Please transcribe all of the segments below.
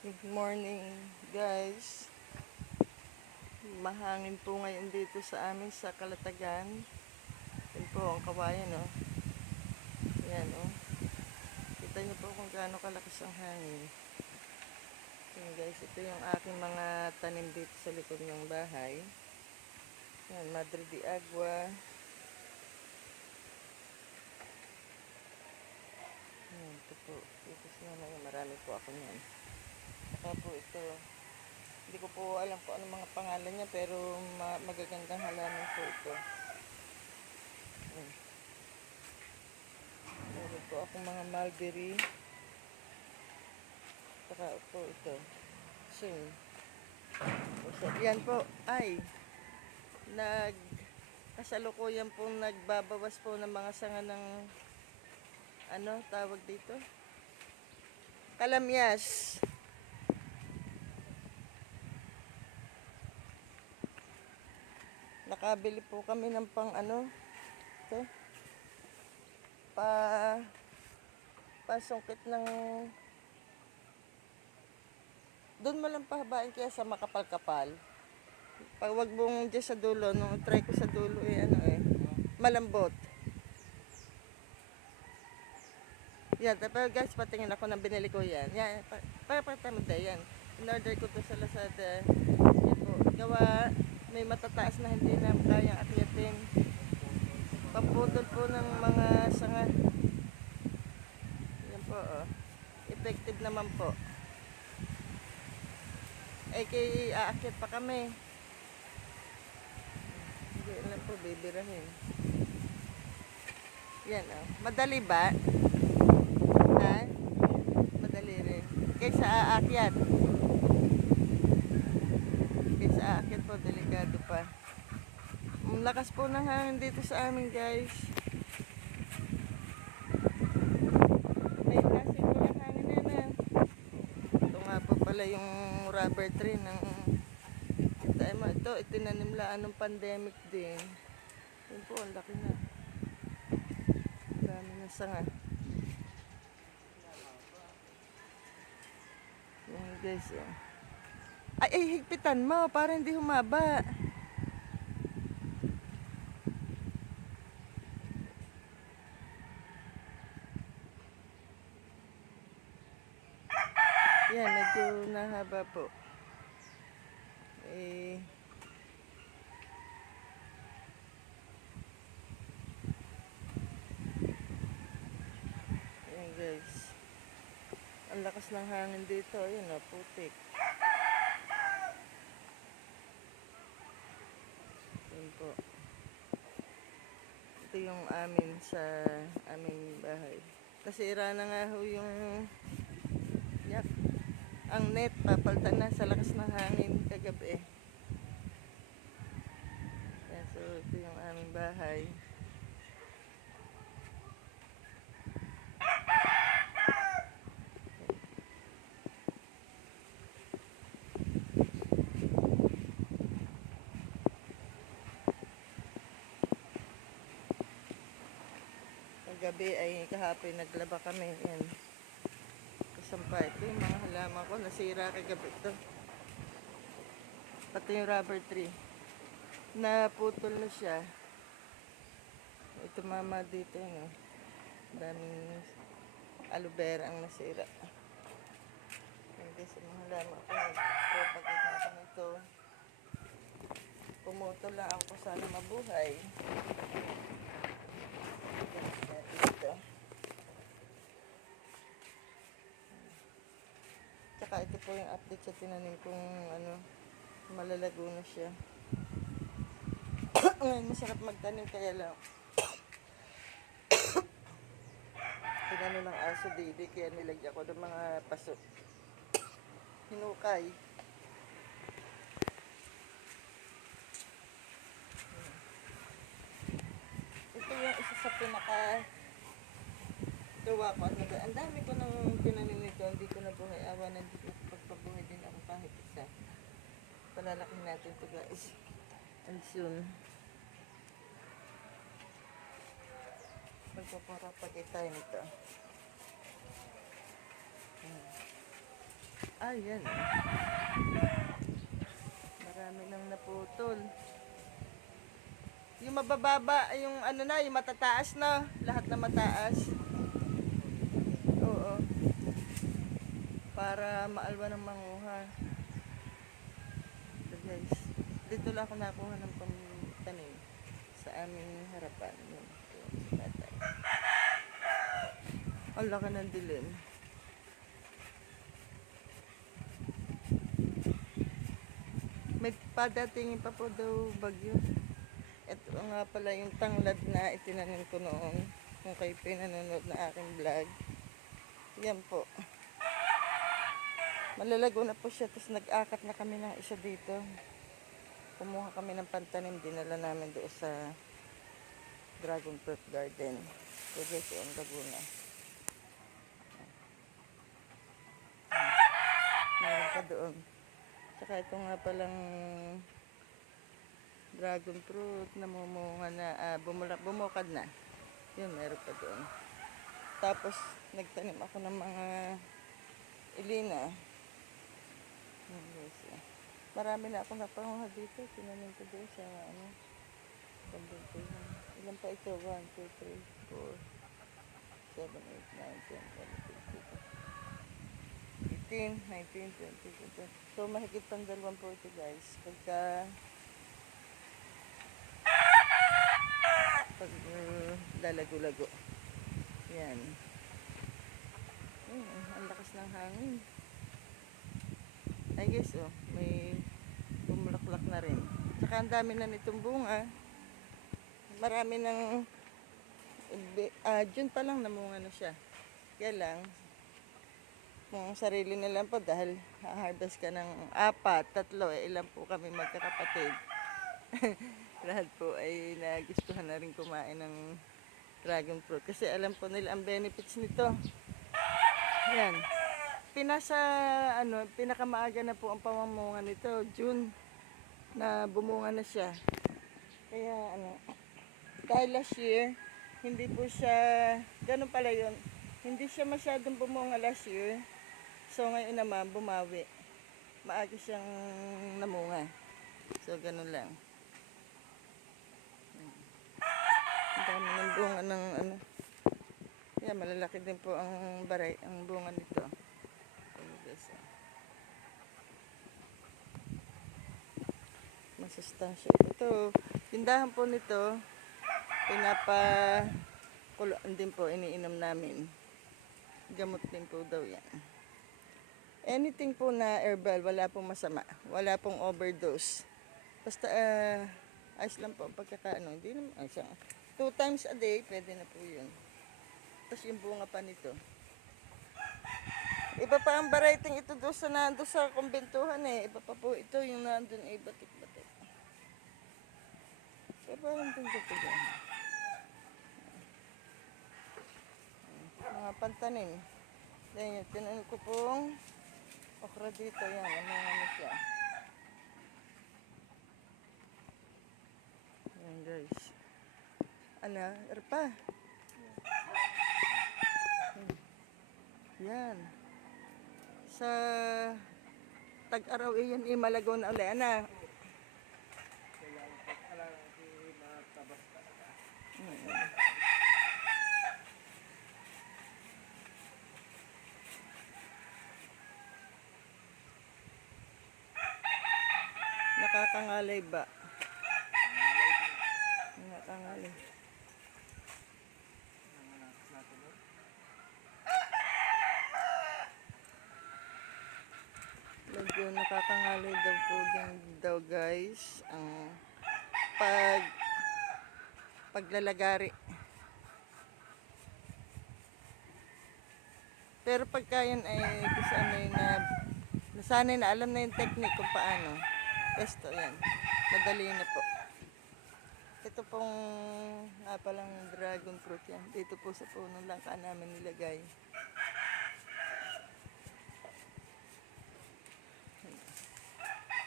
Good morning, guys. Mahangin po ngayon dito sa amin sa Kalatagan. Yan po ang kawayan, oh. Yan, oh. Kita niyo po kung gaano kalakas ang hangin. Yan, guys. Ito yung aking mga tanim dito sa likod ng bahay. Yan, Madre de Agua. Yan, ito po. Sa nanay. Marami po ako niyan. Saka po ito. Hindi ko po alam kung ano mga pangalan niya pero ma- magagandang halaman po ito. Ayan. Meron po akong mga mulberry. Saka po ito. Sing. So, yan po. Ay. Nag kasalukuyan po nagbabawas po ng mga sanga ng ano tawag dito? Kalamyas. Nakabili po kami ng pang ano, ito, pa, pasungkit ng, doon mo lang pahabain kaya sa makapal-kapal. Pag wag mong dyan sa dulo, nung try ko sa dulo eh, ano eh, malambot. Yan, pero guys, patingin ako ng binili ko yan. Yan, pa- para pa tayo yan. In-order ko to sa Lazada. Yan po, gawa, may matataas na hindi na kayang akyatin. Pamputol po ng mga sanga. Yan po, oh. Effective naman po. Eh, kay pa kami. Hindi lang po, bibirahin. Yan, oh. Madali ba? Ha? Madali rin. Kaysa aakyat. Kaysa aakyat po, delikado pa. Ang lakas po ng hangin dito sa amin, guys. May kasi po yung hangin na yan. Ito nga po pala yung rubber tree ng Tayo mo, ito, itinanimlaan ng pandemic din. Yun po, ang laki na. Dami na sanga. Yan guys, oh. Ay, ay, higpitan mo para hindi humaba. Yan, medyo nahaba po. Eh, Yan guys. Ang lakas ng hangin dito. Ayun o, putik. Yan po. Ito yung amin sa aming bahay. Nasira na nga ho yung. Ang net, papaltan na sa lakas ng hangin kagabi. Yan, so ito yung aming bahay. Kagabi ay kahapon naglaba kami. Yan. Kasampa ito yung mga halaman ko. Nasira kagabi ito. Pati yung rubber tree. Naputol na siya. Ito mama dito yun. Oh. Daming aloe vera ang nasira. Hindi sa mga halaman ko. Nagpapagod na ako nito. Pumutol lang ako sana mabuhay. Dito. Tsaka ito po yung update sa tinanim kong ano, malalago na siya. Ngayon masarap magtanim kaya lang. Tinano ng aso didi kaya nilagyan ko ng mga paso. Hinukay. Ito yung isa sa pinaka gawa ko. Ang dami ko nang tinanim nito. Hindi ko na buhay awa na pagpabuhay din ako kahit isa. Palalaki natin ito guys. And soon. Magpapara pag tayo nito. Hmm. Ah, yan. Marami nang naputol. Yung mabababa, yung ano na, yung matataas na. Lahat na mataas. Oo. Para maalwa ng manguha. Ito guys. Dito lang ako nakuha ng pamtanim. Sa aming harapan. Yun. Yun. Ang laki ng dilim. May padatingin pa po daw bagyo. Ito nga pala yung tanglad na itinanim ko noon. Kung kayo pinanonood na aking vlog. Yan po. Malalago na po siya. Tapos nag-akat na kami ng isa dito. Kumuha kami ng pantanim. Dinala namin doon sa Dragon Fruit Garden. Yung Laguna. Meron pa doon. Tsaka ito nga palang dragon fruit namumunga na, ah, bumula, bumukad na. Yun, meron pa doon. Tapos, nagtanim ako ng mga ilina. Eh. Marami na ako napanguha dito. Tinanim ko doon sa ano. Yun. Ilan pa ito? 1, 2, 3, 4, 7, 8, 9, 10, 11, 12, 13, 19, 20, 21. So, mahigit pang dalawang po ito, guys. Pagka... Pag uh, lalago-lago. Yan. Ang lakas ng hangin. I guess, oh, may. Tsaka ang dami na nitong bunga. Marami ng... Ah, June pa lang namunga na siya. Kaya lang, kung sarili nila po dahil harvest ka ng apat, tatlo, eh, ilan po kami magkakapatid. Lahat po ay nagustuhan na rin kumain ng dragon fruit. Kasi alam po nila ang benefits nito. Yan. Pinasa, ano, pinakamaaga na po ang pamamunga nito. June na bumunga na siya. Kaya ano, dahil last year, hindi po siya, ganun pala yun, hindi siya masyadong bumunga last year. So ngayon naman, bumawi. Maaga siyang namunga. So ganun lang. Ang dami ng bunga ng ano. Yeah, malalaki din po ang baray, ang bunga nito. Ayun, guys, ah. Masustansya. Ito, tindahan po nito, pinapa kuluan din po, iniinom namin. Gamot din po daw yan. Anything po na herbal, wala pong masama. Wala pong overdose. Basta, ah, ayos lang po ang pagkakaano. Hindi naman, ay, siya, two times a day, pwede na po yun. Tapos yung bunga pa nito. Iba pa ang variety ito doon sa nando sa kumbentuhan eh. Iba pa po ito yung nandun ay batik-batik. Pero parang din dito dyan. Mga pantanim. Then, tinanim ko pong okra dito. Yan, ano ano siya. Yan guys. Ano, erpa. Yan. Sa tag-araw iyon, imalagaw na ulit. Ano? Mm. Nakakangalay ba? Nakakangalay. Medyo nakakangalay daw po din daw guys ang pag paglalagari. Pero pagka yan ay kasanay na nasanay na alam na yung technique kung paano. Esto yan. Madali na po. Ito pong nga palang dragon fruit yan. Dito po sa puno lang ka namin nilagay.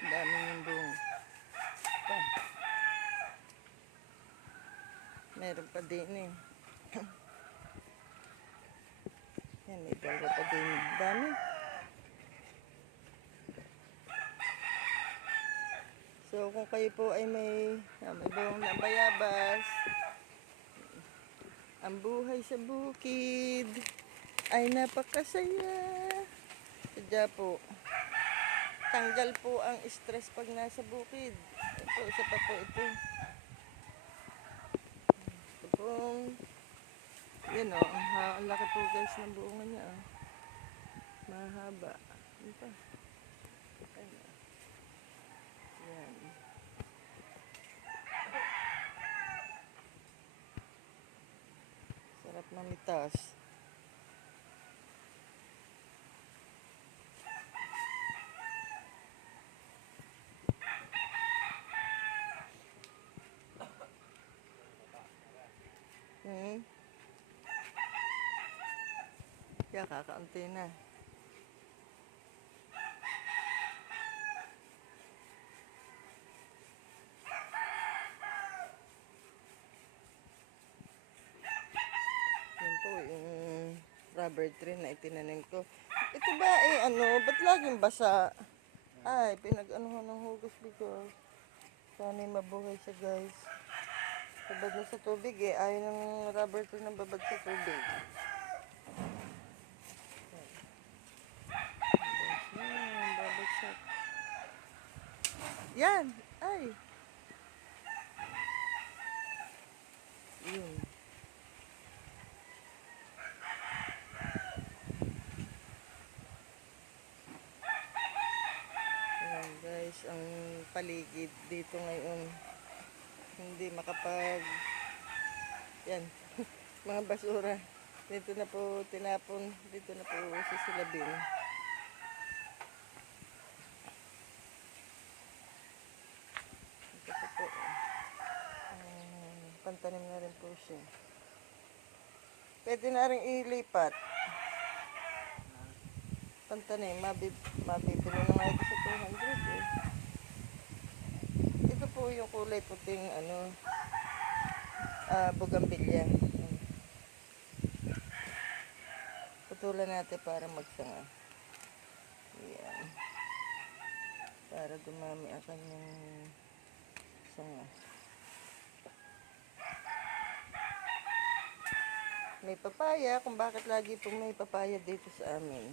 Ang dami Meron pa din eh. Yan, may dalawa pa din. Dami. So, kung kayo po ay may, ah, may buong na bayabas, ang buhay sa bukid ay napakasaya. Sadya po, tanggal po ang stress pag nasa bukid. Ito, isa pa po ito. Pong, yun o, ang, ang laki po guys ng buongan niya o. Mahaba. Ano pa? Yan. Sarap ng mitas. Hmm. Yeah, kakaunti na. Yan po yung rubber tree na itinanim ko. Ito ba eh ano, ba't laging basa? Ay, pinag-anuhan ng hugas because sana'y mabuhay siya guys. Babad na sa tubig eh. Ayaw ng rubber tree ng babad sa tubig. Yan, babagsak. Yan! Ay! Yun. Ayan guys, ang paligid dito ngayon hindi makapag yan, mga basura dito na po tinapon dito na po sisilabin ito po po pantanim na rin po siya pwede na rin ilipat pantanim mabib mabibili na nga ito sa 200 eh ito po yung kulay puting ano ah bugambilya. Putulan natin para magsanga. Yan. Para dumami ang kanyang sanga. May papaya, kung bakit lagi po may papaya dito sa amin.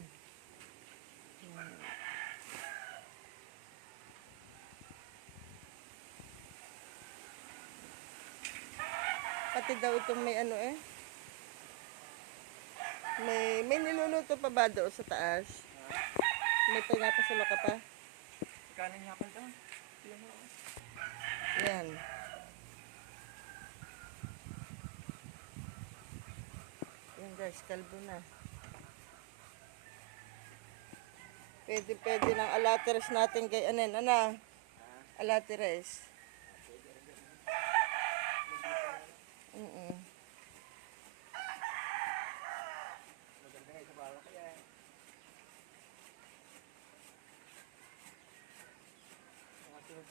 Pati daw itong may ano eh. May, may niluluto pa ba doon sa taas? May pinapasalo ka pa? Kanin nga pala doon. Yan mo. Yan. Yan guys, kalbo na. Pwede, pwede ng alateres natin kay anen, ana? Alateres. Mm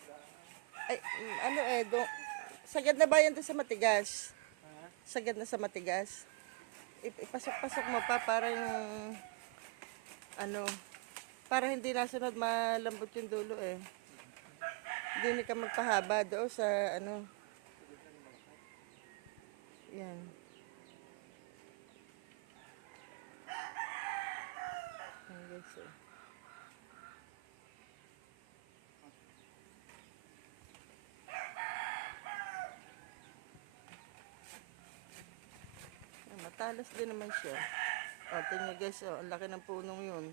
ka. Ay, mm, ano eh, do, sagad na ba yan sa matigas? Sagad na sa matigas? Ip- Ipasok-pasok mo pa para yung, ano, para hindi nasunod malambot yung dulo eh. Hindi ka magpahaba doon sa, ano, yan. Yan guys, oh. Yan, Matalas din naman siya. O, tingnan niyo guys, oh, ang laki ng punong yun.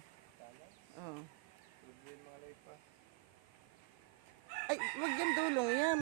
Oh. Tuloy mga life pa. Ay, wag yan dulong yan.